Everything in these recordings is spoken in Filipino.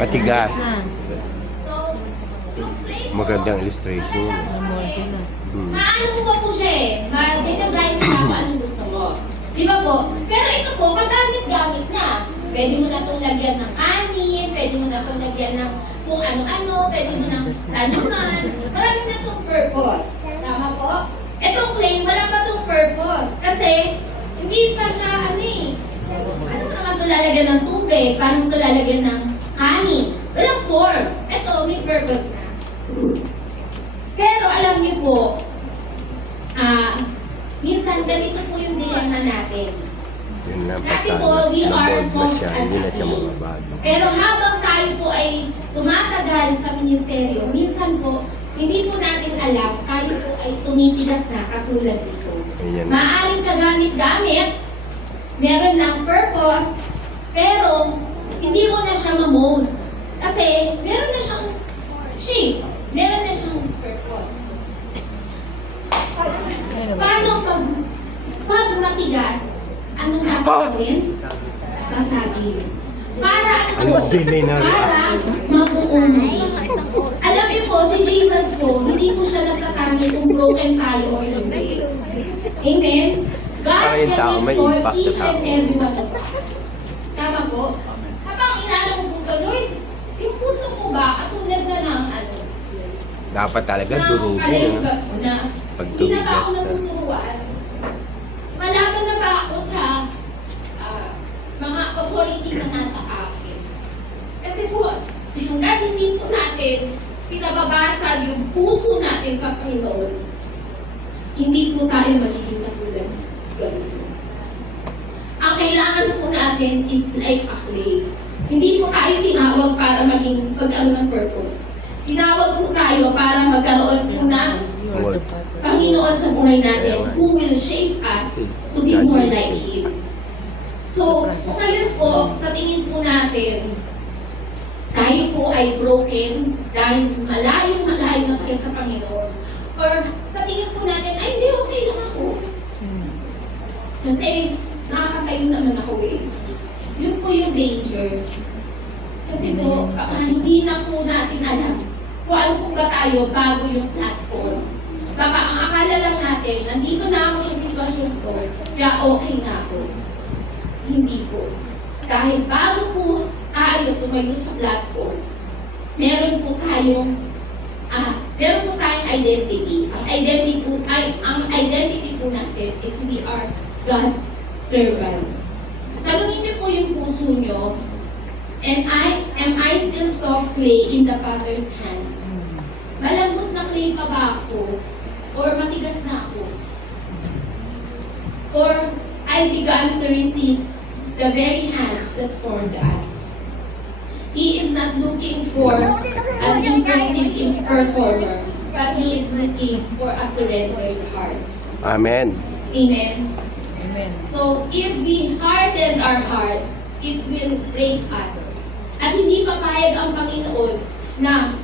Matigas. So, yung clay po, Magandang illustration. maano mo pa po siya eh. Ma-design mo na kung anong gusto mo. Di ba po? Pero ito po, magamit-gamit na. Pwede mo na itong lagyan ng kanin, pwede mo na itong lagyan ng kung ano-ano, pwede mo ng tanuman. Marami na itong purpose. Tama po? Itong clay, wala pa itong purpose. Kasi, hindi pa siya ano eh. Paano mo naman ito lalagyan ng tubig? Paano mo ito lalagyan ng kanin? Walang form. Ito, may purpose na. Pero alam niyo po, minsan ganito po yung dilemma natin. Yun lang Dati pagka po, we are na-mold na soft siya, as hindi na a siya tree. mga bago. Pero habang tayo po ay tumatagal sa ministeryo, minsan po, hindi po natin alam, tayo po ay tumitigas na katulad dito. Ayan. Maaaring kagamit-gamit, meron ng purpose, pero hindi mo na siya ma-mold. Kasi meron na siyang shape, meron na siyang purpose. Paano pag matigas, anong gagawin? Basagin. Para ano po? Ang delay na Para mabuong muli. Alam niyo po, si Jesus po, hindi po siya nagtatangi kung broken tayo or hindi. Amen? God Para yung tao can may restore impact sa each and tao. every one of us. Tama po? Habang inaalam mo po, Lord, yung puso ko ba, katulad na ng ano, Dapat talaga na durugin. kalaibat mo na Pag hindi na ba ako tumigas na. natuturuan? Malaman na ba ako sa mga authority na nasa akin? Kasi po, hanggang hindi po natin pinababasag yung puso natin sa Panginoon, hindi po tayo magiging katulad ganito. Ang kailangan po natin is like a clay. Hindi po tayo tinawag para maging pag-ano ng purpose. Tinawag po tayo para magkaroon po ng Mold. Panginoon sa buhay natin who will shape us to be more like Him. So, kung ngayon po, sa tingin po natin, tayo po ay broken dahil malayo-malayo na kayo sa Panginoon. Or sa tingin po natin, ay hindi, okay lang ako. Kasi nakakatayo naman ako eh. Yun po yung danger. Kasi po, hindi na po natin alam kung ano po ba tayo bago yung platform. Baka ang akala lang natin, nandito na ako sa sitwasyon ko, kaya okay na ako. Hindi po. Dahil bago po tayo tumayo sa platform, meron po tayong identity. Ang identity po natin is we are God's servant. Tanungin niyo po yung puso niyo, am I still soft clay in the potter's hands? Malambot na clay pa ba ako? Or matigas na ako? Or I began to resist the very hands that formed us? He is not looking for an impressive performer, but He is looking for a surrendered heart. Amen. Amen? Amen. So, if we harden our heart, it will break us. At hindi papayag ang Panginoon na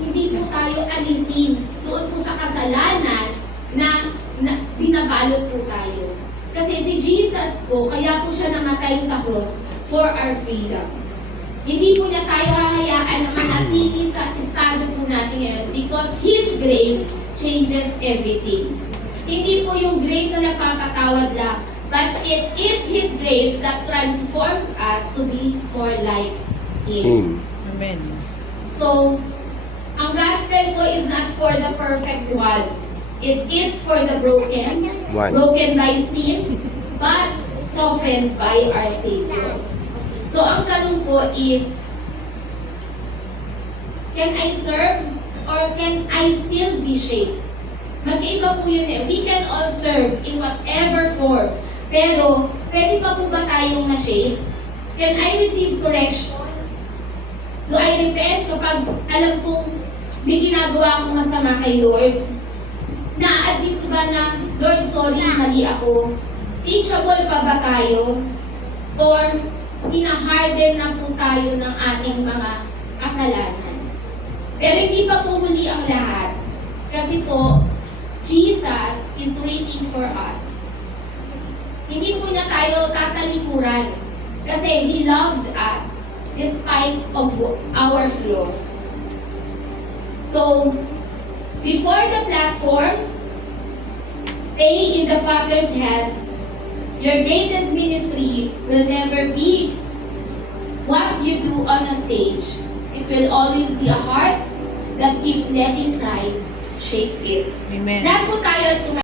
hindi po tayo alisin doon po sa kasalanan na binabalot po tayo. Kasi si Jesus po, kaya po siya namatay sa cross for our freedom. Hindi po niya tayo hahayaan na manatili sa estado po natin ngayon because His grace changes everything. Hindi po yung grace na nagpapatawad lang, but it is His grace that transforms us to be more like Him. Him. Amen. So, ang gospel ko is not for the perfect one. It is for the broken, One. broken by sin, but softened by our Savior. So, ang tanong ko is, can I serve or can I still be shaped? Magkaiba po yun eh. We can all serve in whatever form. Pero, pwede pa po ba tayong ma-shape? Can I receive correction? Do I repent kapag alam kong may ginagawa akong masama kay Lord? Na-admit ko ba na, Lord, sorry, mali ako? Teachable pa ba tayo? Or, hina-harden na po tayo ng ating mga kasalanan? Pero hindi pa po muli ang lahat. Kasi po, Jesus is waiting for us. Hindi po niya tayo tatalikuran. Kasi He loved us. despite of our flaws. So, before the platform, stay in the Potter's hands. Your greatest ministry will never be what you do on a stage. It will always be a heart that keeps letting Christ shape it. Amen. Lahat po tayo